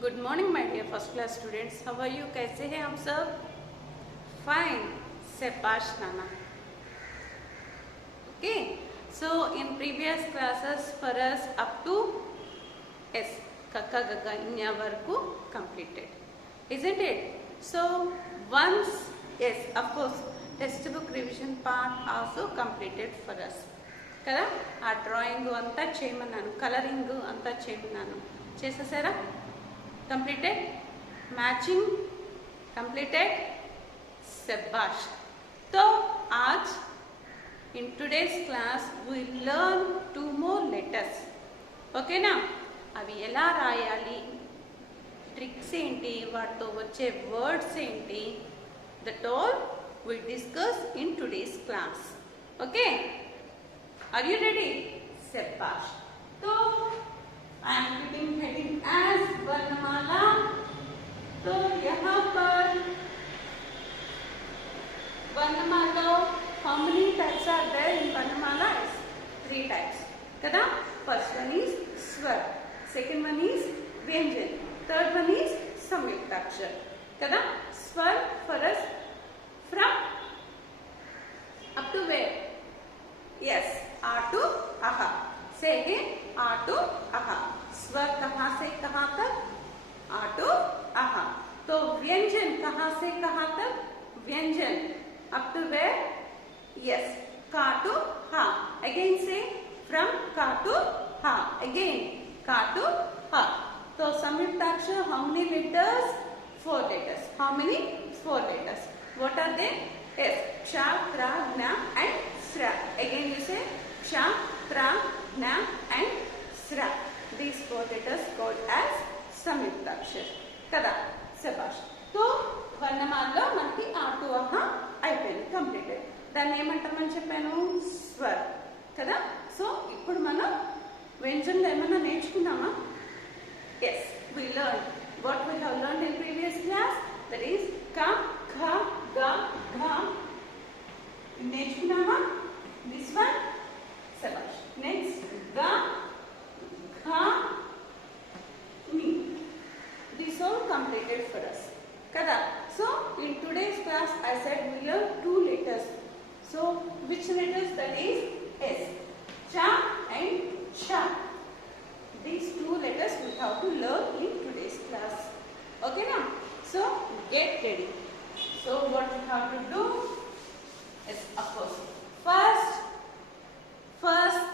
Good morning my dear first class students, how are you? कैसे हैं आप सब? फाइन, शाबाश नाना. Okay, so in previous classes for us up to एस कक्का गग्गा इन्या वరకు completed, isn't it? So once, yes, of course, textbook revision part also completed for us. కదా ఆ డ్రాయింగ్ అంతా చేయమన్నాను, కలరింగ్ అంతా చేయమన్నాను, చేసేసారా? Completed? Matching completed? शाबाश. तो आज in today's class we learn two more letters. Okay నా? అవి ఎలా రాయాలి, ట్రిక్స్ ఏంటి, వాటితో వచ్చే వర్డ్స్ ఏంటి, that all we discuss in today's class. Okay? Are you ready? शाबाश. तो I am keeping heading as वर्णमाला. तो यहाँ पर वर्णमाला, how many types are there in वर्णमाला? Is 3 types. kada? First one is स्वर, second one is व्यंजन, third one is संयुक्ताक्षर. kada? स्वर for us from up to where? Yes, A to aha. Say again, A to aha. स्वर कहाँ से कहाँ तक? आ टू आहा. तो व्यंजन कहाँ से कहाँ तक? व्यंजन अप टू वेयर? यस, का टू हा. अगेन से फ्रॉम का टू हा. अगेन का टू हा. तो संयुक्ताक्षर how many letters? 4 letters. How many? 4 letters. What are they? Yes, ksha, tra, gna and sra. Again you say ksha, tra, gna and sra. These 4 letters called as సంయుక్తాక్షర్. కదా? శబాష్. तो వర్ణమాలలో మనకి ఆ టు ఆహా అయిపోయింది, కంప్లీటెడ్. దాన్ని ఏమంటామని చెప్పాను? స్వర్. కదా? సో ఇప్పుడు మనం వ్యంజనలు ఏమన్నా నేర్చుకున్నామా? Yes, we learn what we have learn in previous class, that is క, ఖ, గ, ఘ. నేర్చుకున్నామా? This one. శబాష్. నెక్స్ట్ గ, ఘ, ని. These all completed for us. Kada? So in today's class I said we learn 2 letters. So which letters? That is S, cha and cha. These 2 letters we have to learn in today's class. Okay now? So get ready. So what we have to do is, of course, first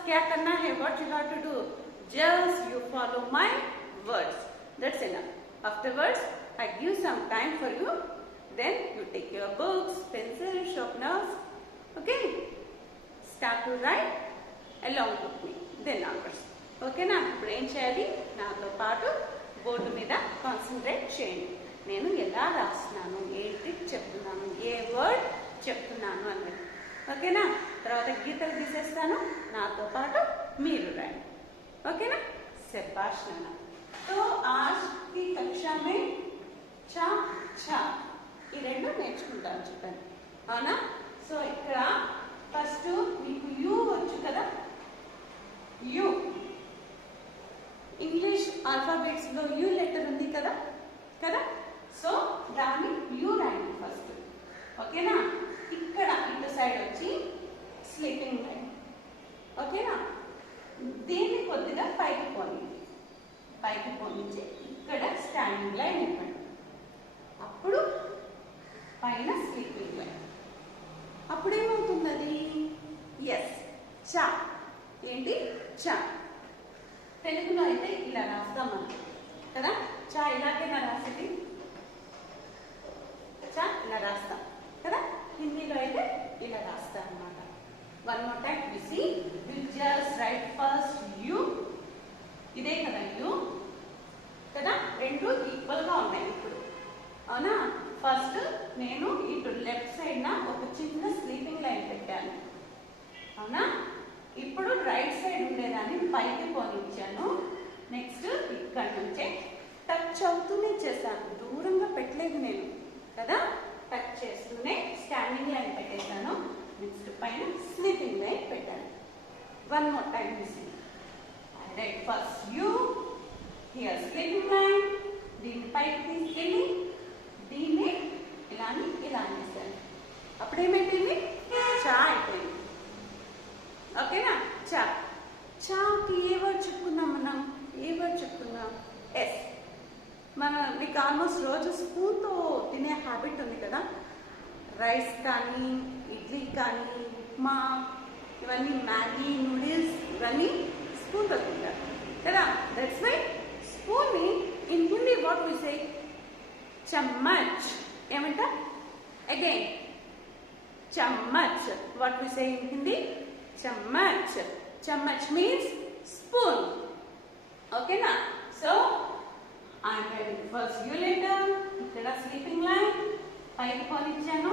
क्या करना है? What you have to do? Just you follow my words. That's enough. Afterwards, I give some time for you. Then you take your books, pencil, sharpeners. Okay? Start to write along with me. Then onwards. Okay na? ఇప్పుడు ఏం చేయాలి? నాతో పాటు బోర్డు మీద కాన్సన్ట్రేట్ చేయండి. నేను ఎలా రాస్తున్నాను, ఏ ట్రిక్ చెప్తున్నాను, ఏ వర్డ్ చెప్తున్నాను అన్నది. ఓకేనా? తర్వాత గీతలు తీసేస్తాను, నాతో పాటు మీరు రాయండి. ఓకేనా? శాబాష్ నాన్న. तो आज की कक्षा में चा, छा ఈ రెండు నేర్చుకుంటాను చెప్పండి, అవునా? సో ఇక్కడ ఫస్ట్ మీకు యు వచ్చు కదా? యు ఇంగ్లీష్ ఆల్ఫాబెట్స్ లో యు లెటర్ ఉంది కదా? కదా? సో దాన్ని యు రాయండి ఫస్ట్. ఓకేనా? ఇక్కడ ఇటు సైడ్ వచ్చి స్లీపింగ్ లైన్. ఓకేనా? దీన్ని కొద్దిగా పైకి పోనీ, పైకి పోనించి ఇక్కడ స్టాండింగ్ లైన్ ఇవ్వండి. అప్పుడు పైన స్లీపింగ్ లైన్. అప్పుడు ఏమవుతుంది అది? ఎస్, చా. ఏంటి? చా. తెలుగులో అయితే ఇలా రాస్తాం మనం కదా? చా ఇలాగైనా రాసేది, చా ఇలా రాస్తాం కదా? హిందీలో అయితే ఇలా రాస్తాం అన్నమాట. One more time we see. Will just write first యు. ఇదే కదా యు, కదా? రెండు ఈక్వల్ గా ఉన్నాయి ఇప్పుడు, అవునా? ఫస్ట్ నేను ఇటు లెఫ్ట్ సైడ్ నా ఒక చిన్న స్లీపింగ్ లైన్ పెట్టాను, అవునా? ఇప్పుడు రైట్ సైడ్ ఉండేదాన్ని పైకి పోనిచ్చాను. నెక్స్ట్ ఇక్కడ నుంచే టచ్ అవుతూనే చేశాను, దూరంగా పెట్టలేదు నేను కదా? టచ్ చేస్తూనే స్టాండింగ్ లైన్ పెట్టేశాను. నెక్స్ట్ పైన స్లీపింగ్ లైన్ పెట్టాను. One more time missing. Right, first U, here sleeping line, దీన్ని పైకి తీసుకెళ్ళి దీన్ని ఇలా అనేసాను. అప్పుడేమైపోయింది? చా అయిపోయింది. ఓకేనా? చా. చాకి ఏ వర్డ్ చెప్పుకుందాం మనం? ఏ వర్డ్ చెప్పుకుందాం? ఎస్. మీకు ఆల్మోస్ట్ రోజు స్పూన్తో తినే హ్యాబిట్ ఉంది కదా. రైస్ కానీ, ఇడ్లీ కానీ, ఉప్మా, ఇవన్నీ మ్యాగీ, నూడిల్స్ ఇవన్నీ స్పూన్తో తింటారు కదా. That's why spoon in Hindi what we say? Chammach. ఏమంట? Again chammach. What we say in Hindi? Chammach. Chammach means spoon. ఓకేనా? So I'm writing first U letter. ఇక్కడ స్లీపింగ్ లైన్ పైకి పోనిచ్చాను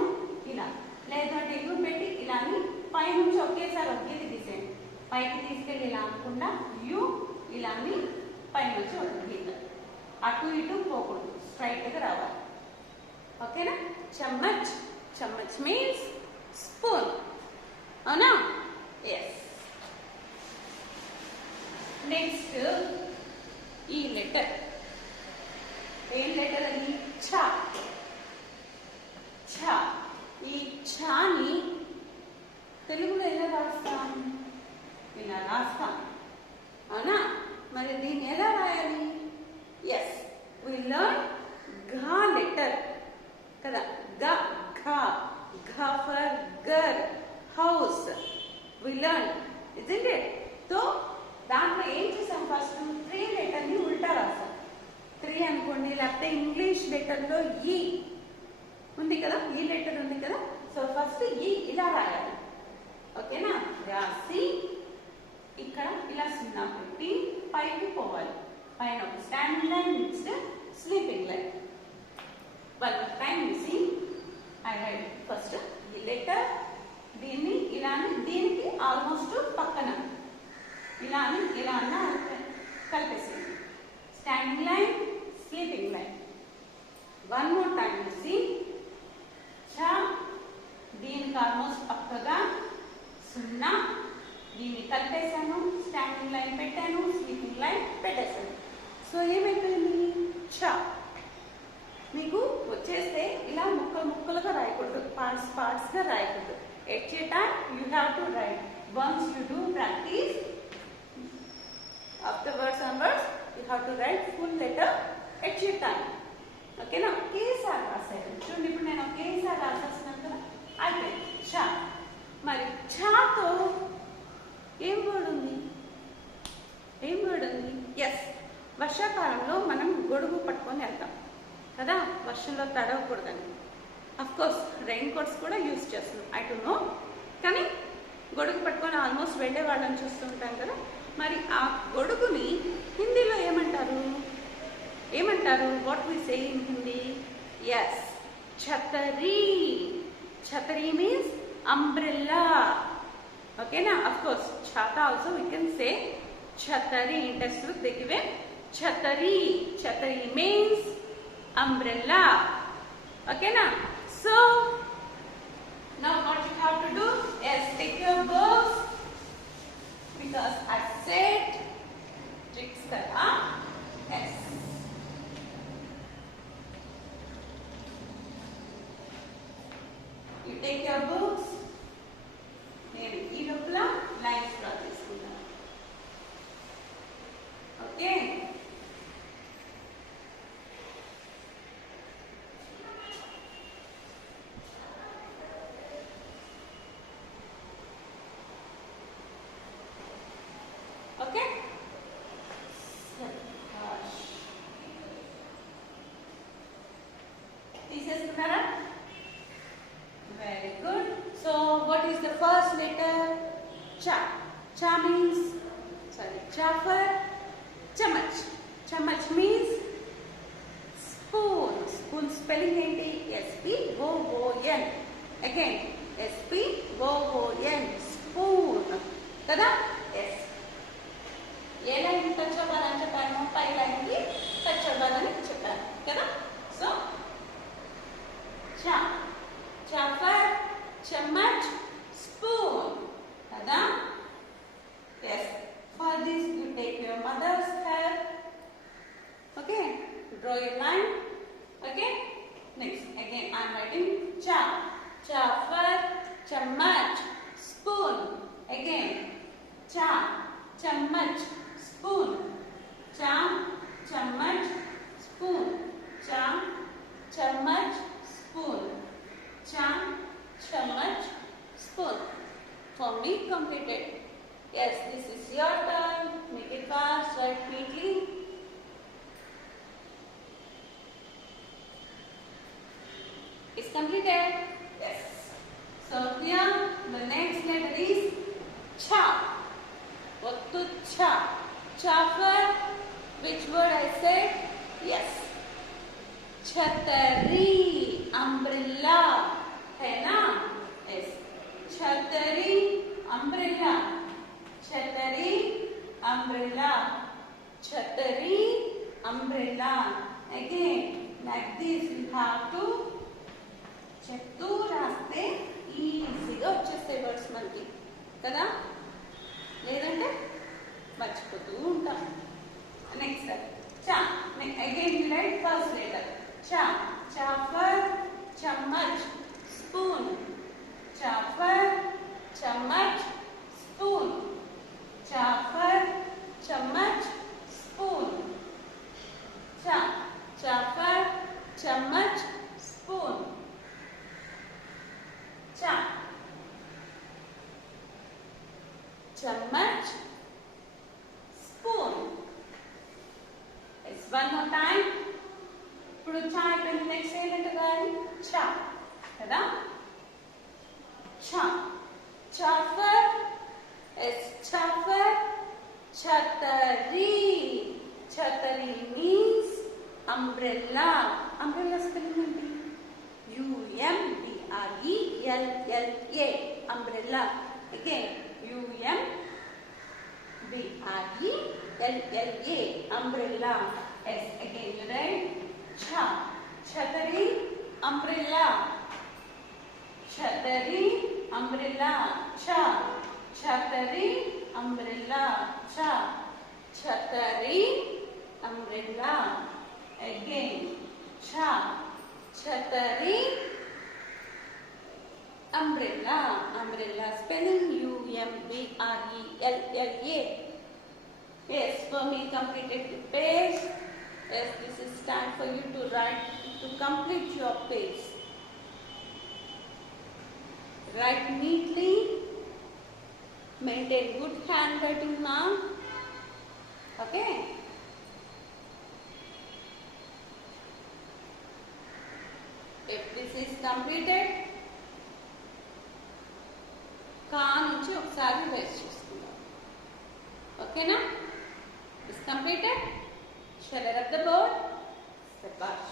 ఇలా, లేదంటే ఎగువ పెట్టి ఇలా అని పైనుంచి ఒకేసారి ఒకేది తీసేయండి. పైకి తీసుకెళ్ళి ఇలా అనుకుండా యూ ఇలా అని పైనుంచి ఒక గీత. అటు ఇటు పోకూడదు, స్ట్రైట్గా రావాలి. ఓకేనా? చమ్మచ్. Chammach means spoon. అవునా? ఎస్. నెక్స్ట్ ఈ లెటర్. ఏం లెటర్ అది? ఛ. ఛ. ఈ ఛని తెలుగులో ఎలా రాస్తాం? ఇలా రాస్తాం. అవునా? మరి దీన్ని ఎలా రాయాలి? ఎస్, వి లర్న్ ఘ లెటర్ కదా. గ, ఘ. ఘ for ghar, house. We learn, isn't it? So దాంట్లో ఏం చేసాం? ఫస్ట్ 3 లెటర్ని ఉల్టా రాసాం. 3 అనుకోండి, లేకపోతే ఇంగ్లీష్ లెటర్లో ఈ ఉంది కదా, ఈ లెటర్ ఉంది కదా. సో ఫస్ట్ ఈ ఇలా రాయాలి. ఓకేనా? రాసి ఇక్కడ ఇలా సున్నా పెట్టి పైకి పోవాలి. పైన ఒక standing line, next sleeping line. One time MIS-C I right first ఈ లెటర్. దీన్ని ఇలా అని, దీనికి ఆల్మోస్ట్ పక్కన ఇలా అని ఇలా అన్న కలిపేసింది. Standing line, sleeping line. One more time మిసి ఛ. దీనికి ఆల్మోస్ట్ పక్కగా సున్నా, దీన్ని కలిపేశాను, స్టాండింగ్ లైన్ పెట్టాను, స్లీపింగ్ లైన్ పెట్టేశాను. సో ఏమైపోయింది? ఛ. మీకు వచ్చేస్తే ఇలా ముక్కలుగా రాయకూడదు, పార్ట్స్గా రాయకూడదు. At a time you have to write. Once you do practice, afterwards onwards you have to write full letter at your time. ఓకేనా? ఒకేసారి రాసాను. చూడండి, ఇప్పుడు నేను ఒకేసారి రాసేస్తున్నాను కదా, అయిపోయింది. ఛ. మరి ఛతో ఏం వర్డ్ ఉంది? ఏం వర్డ్ ఉంది? ఎస్, వర్షాకాలంలో మనం గొడుగు పట్టుకొని వెళ్తాం కదా, వర్షంలో తడవకూడదని. అఫ్ కోర్స్ రెయిన్ కోట్స్ కూడా యూజ్ చేస్తున్నాం, ఐ డు నో. కానీ గొడుగు పట్టుకొని ఆల్మోస్ట్ వెళ్ళే వాళ్ళని చూస్తుంటాం కదా. మరి ఆ గొడుగుని హిందీలో ఏమంటారు? What we say in Hindi? Yes, chhatri. Chhatri means umbrella. ఓకేనా? Of course chhata also we can say chhatri. In text book they give chhatri. Chhatri means umbrella. Okay, so now what you have to do is take your books, because I said tricks that are yes. You take your books, maybe ఈ లోపల lines draw చేసుకుందాం. Okay. Okay? తీసేసుకున్నారా? Very good. So what is the first letter? Cha. Cha means, cha for chamach. Chamach means spoon. Spoon spelling enti? S-P-O-O-N. Again, S-P-O-O-N. Spoon. Kada? Yes. ఏ లైన్కి టచ్ అవ్వాలని చెప్పాను? పై లైన్కి టచ్ అవ్వాలని చెప్పాను కదా. సో చా, చా ఫర్ చమ్మచ్, స్పూన్ కదా. Yes, for this you take your mother's help. Okay, draw Draw your line. Okay. Next, again I am writing cha. Cha for chammach, spoon. Again, cha, chammach, spoon. Cha, chammach, spoon. Cha, chammach, spoon. Cha, chammach, spoon. For me, completed. Yes, this is your turn. Make it fast, write neatly. It's completed. Yes. So here the next letter is cha. What to cha? Cha for which word I said? Yes. Chhatari, umbrella. है ना? Yes. Chhatari, umbrella. Chhatari, umbrella. Chhatari, umbrella. Again, like this we have to చెప్తూ రాస్తే ఈజీగా వచ్చేస్తాయి వర్డ్స్ మనకి కదా, లేదంటే మర్చిపోతూ ఉంటాం. నెక్స్ట్ చా. అగైన్ రైట్ ఫస్ట్ లెటర్ చా. చా ఫర్ చమ్మచ్, స్పూన్. చా ఫర్ చమ్మచ్, స్పూన్. చా ఫర్ చమ్మచ్, స్పూన్. చా. చా ఫర్ చమ్మచ్, spoon. cha. Chammach, spoon. It's one more time. ఇప్పుడు cha అయిపోయింది. నెక్స్ట్ ఏంటంటే గాని cha కదా. cha. cha for is cha for chatari. Chatari means umbrella. Umbrella spelling ఏంటి? U-M-B-R-E-L-L-A. Umbrella. Again, U-M-B-R-E-L-L-A. Umbrella. Yes, again you write cha. Chatari, umbrella. Chatari, umbrella. Cha. Chatari, umbrella. Cha. Chatari, umbrella. Again, cha. Chatari, umbrella. Umbrella spelling U-M-B-R-E-L-L-A. Yes, for me completed the page. Yes, this is time for you to write, to complete your page. Write neatly. Maintain good handwriting now. Okay. If this is completed, కా నుంచి ఒకసారి రేస్ చేసుకుందాం. ఓకేనా? Is completed. Shall I rub the board? Sabash.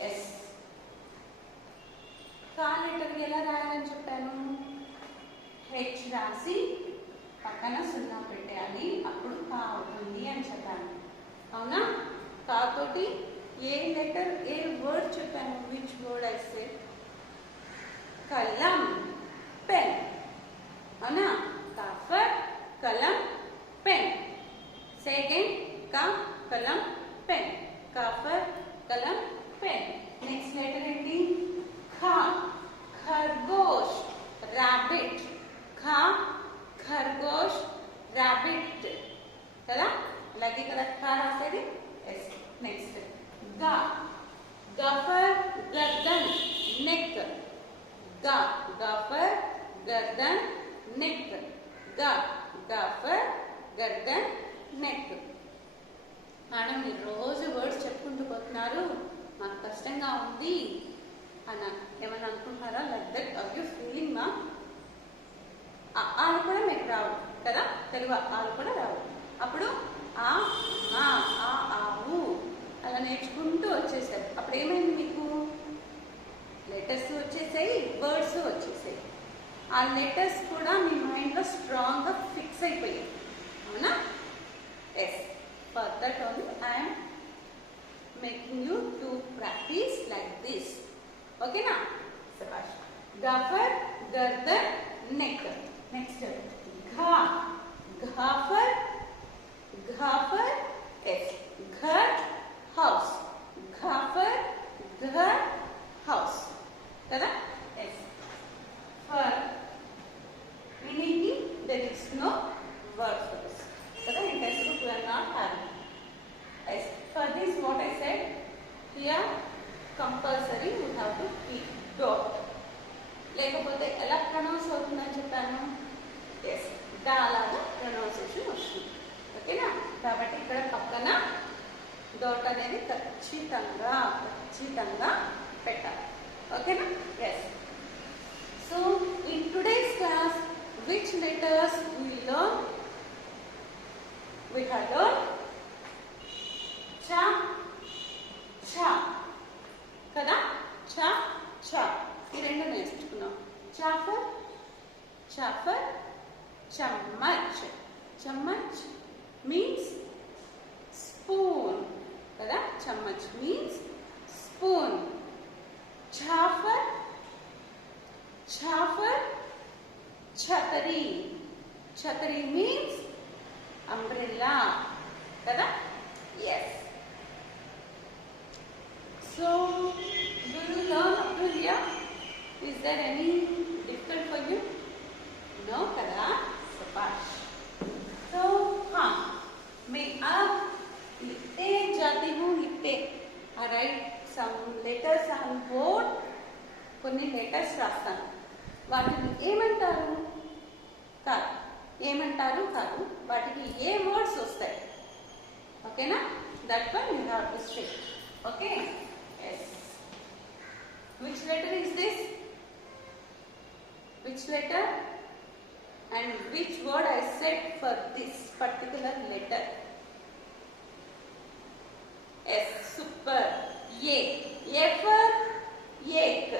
Yes. కా లెటర్ ఎలా రాయాలని చెప్పాను? హెచ్ రాసి పక్కన సున్నా పెట్టాలి, అప్పుడు కా అవుతుంది అని చెప్పాను. అవునా? కాతోటి ఏ లెటర్ ఏ వర్డ్ చెప్పాను? Which word I said? కలం, పెన్. అవునా? కా ఫర్ కలం, పెన్. సెకండ్ కా కలం, పెన్. కా ఫర్ కలం, పెన్. నెక్స్ట్ లెటర్ ఏంటి? ఖా. ఖర్గోష్, రాబిట్. ఖా, ఖర్గోష్, రాబిట్ కదా, అలాగే కదా ఖా రాసేది. ఎస్. నెక్స్ట్ గా. గా ఫర్ గర్దన్, నెక్. గా. గా ఫర్ గర్దన్, నెక్. గా. గా ఫర్ గర్దన్, నెక్. మేడం మీరు రోజు వర్డ్స్ చెప్పుకుంటూ పోతున్నారు, మాకు కష్టంగా ఉంది అని ఏమన్నా అనుకుంటున్నారా? Like that are you feeling మా? ఆలు కూడా మీకు రావు కదా, తెలుగు ఆలు కూడా రావు. అప్పుడు ఆ ఆవు అలా నేర్చుకుంటూ వచ్చేసారు. అప్పుడు ఏమైంది మీకు? లెటర్స్ వచ్చేసాయి, వర్డ్స్ వచ్చేసాయి. ఆ లెటర్స్ కూడా మీ మైండ్లో స్ట్రాంగ్గా ఫిక్స్ అయిపోయాయి. అవునా? Yes. For that only I'm making you to practice like this. ఓకేనా? సబాష్. Ga for gardan, neck. Next, gha. Gha for S. Ghar, house. Gha for ghar, house. Kada? S. For meaning there is no word for this. Kada? In textbook we are not having. S. For this what I said here, compulsory you have to keep dot. లేకపోతే ఎలా ప్రొనౌన్స్ అవుతుందని చెప్పాను. ఎస్, డా లాగా ప్రొనౌన్సియేషన్ వస్తుంది. ఓకేనా? కాబట్టి ఇక్కడ పక్కన డాట్ అనేది ఖచ్చితంగా పెట్టాలి. ఓకేనా? Yes. So in today's class which letters we learn? We have learned cha, cha. కదా? cha, cha. ఈ రెండు నేర్చుకున్నాం. చాఫర్, చమ్మచ్. Chammach means spoon. కదా? Chammach means spoon. ఛాఫర్, chhatri. Chhatri means umbrella. Kada? Yes. So, do you learn up to here? Is there any difficult for you? No, kada? Sabash. So, मैं अब लिखते जाती हूँ. I write some letters on board. కొన్ని letters రాస్తాను. వాటిని ఏమంటారు? కాదు, వాటికి ఏ వర్డ్స్ వస్తాయి? ఓకేనా? That one you have to stay. Okay? Yes. Which letter is this? Which letter and which word I said for this particular letter? Yes, super. A for egg.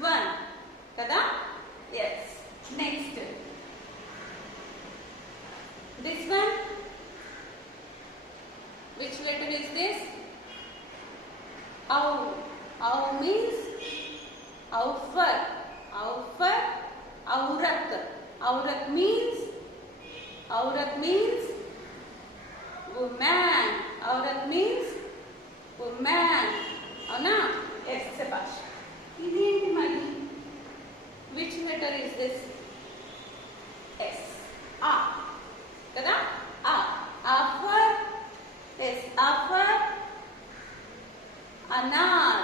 One. Kada? Yes. Next. This one. Which letter is this? Ow. Ow means outfur. Aurat. Aurat means woman. Aurat means woman. Avuna? Yes, Sabash. Idi enti mari? Which letter is this? S. A. Kada? A. A for? Yes, A for anar.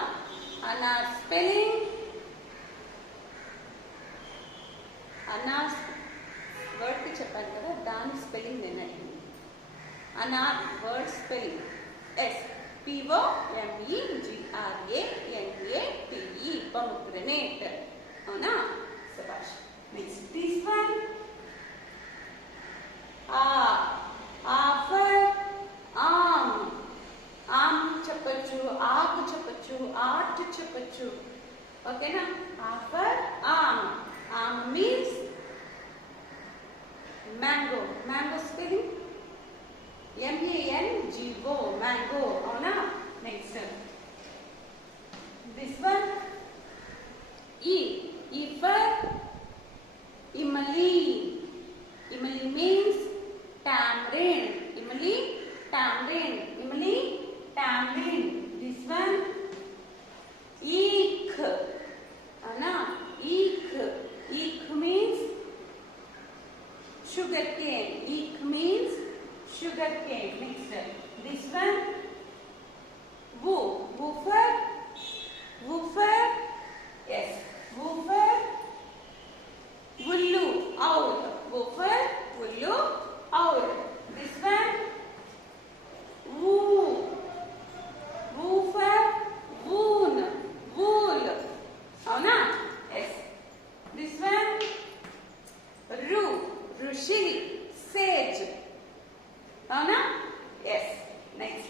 Anar spelling. Anar వర్డ్కి చెప్పాను కదా, దాని spelling నేను అడిగింది. Anar word spelling SPOMEGRANATE. pomegranate. అవునా? సబాష్. Next this one. For aam. Aam చెప్పచ్చు, ఆకు చెప్పచ్చు, ఆర్ట్ చెప్పచ్చు. ఓకేనా? For aam. Am means mango. Mango spelling MANGO. Mango. Avuna? Next. This one. E for Imali. Imali means tamarind. Imali, tamarind. This one. Eek. Avuna? Eek. Eek means sugarcane. Eek means sugarcane. Next, this one. Woofer. Yes, woofer. Wullu, owl. Woofer, wullu, owl. This one. Woo. Woofer, woon, wool. Avuna? Yes. This one. Rushi, sage. Avuna? Yes. Next.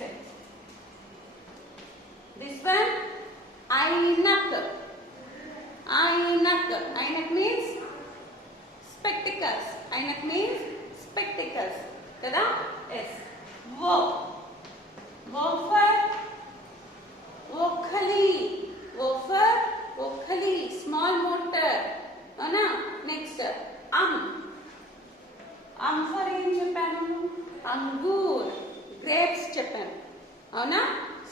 This one. Ainak. Ainak means spectacles. Ainak means spectacles. Kada? Yes. Wofer. Wokhali. Small motor. For ఏం చెప్పాను? అంగూర్, grapes చెప్పాను, అవునా?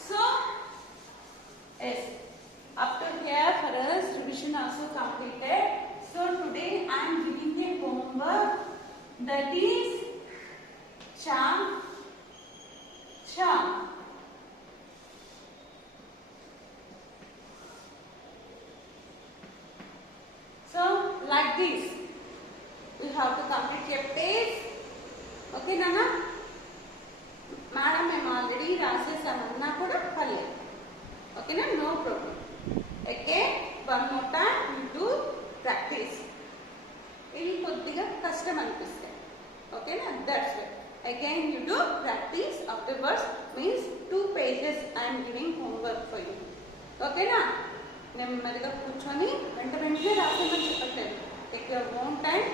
So yes, up to here for us revision also completed. So today I am giving a homework that is charm. So like this we have to complete a page. Okay Nana? Madam, I am already రాసేసామన్నా కూడా పర్లేదు. ఓకేనా? No problem. Again, one more time you do practice. ఇవి కొద్దిగా కష్టం అనిపిస్తాయి. ఓకేనా? That's it. Again you do practice. Afterwards means 2 pages I am giving homework for you. ఓకేనా? నెమ్మదిగా కూర్చొని వెంటనే రాసేమని చెప్పట్లేదు. Take your own time.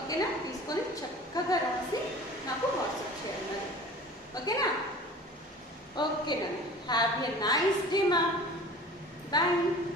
ఓకేనా? తీసుకొని చక్కగా రాసి నాకు వాట్సాప్ చేయండి. ఓకేనా? ఓకేనా? హ్యావ్ ఎ నైస్ డే మా. Bye.